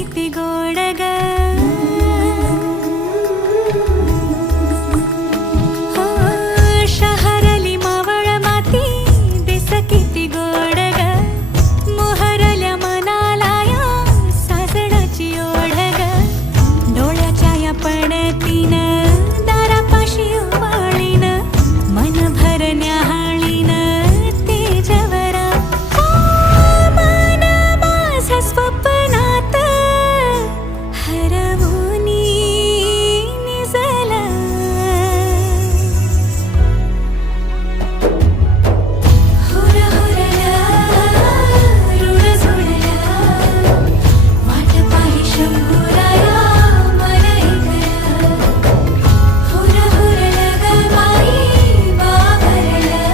किती गोड ग हो शहरली मावळ माती दिस किती गोड ग मोहरल्या मनाला या सासणाची ओढ ग डोळ्याच्या या पडतीन दारापाशी उभाळीन मन भरण्या हाळीन तेजवरा मन माझं स्वप्नात हरवूनी निजला हुर हुरला ऋण जुळला वाट पाही शंभुराया मन ऐकलं हुर हुरला ग बाई बाबरला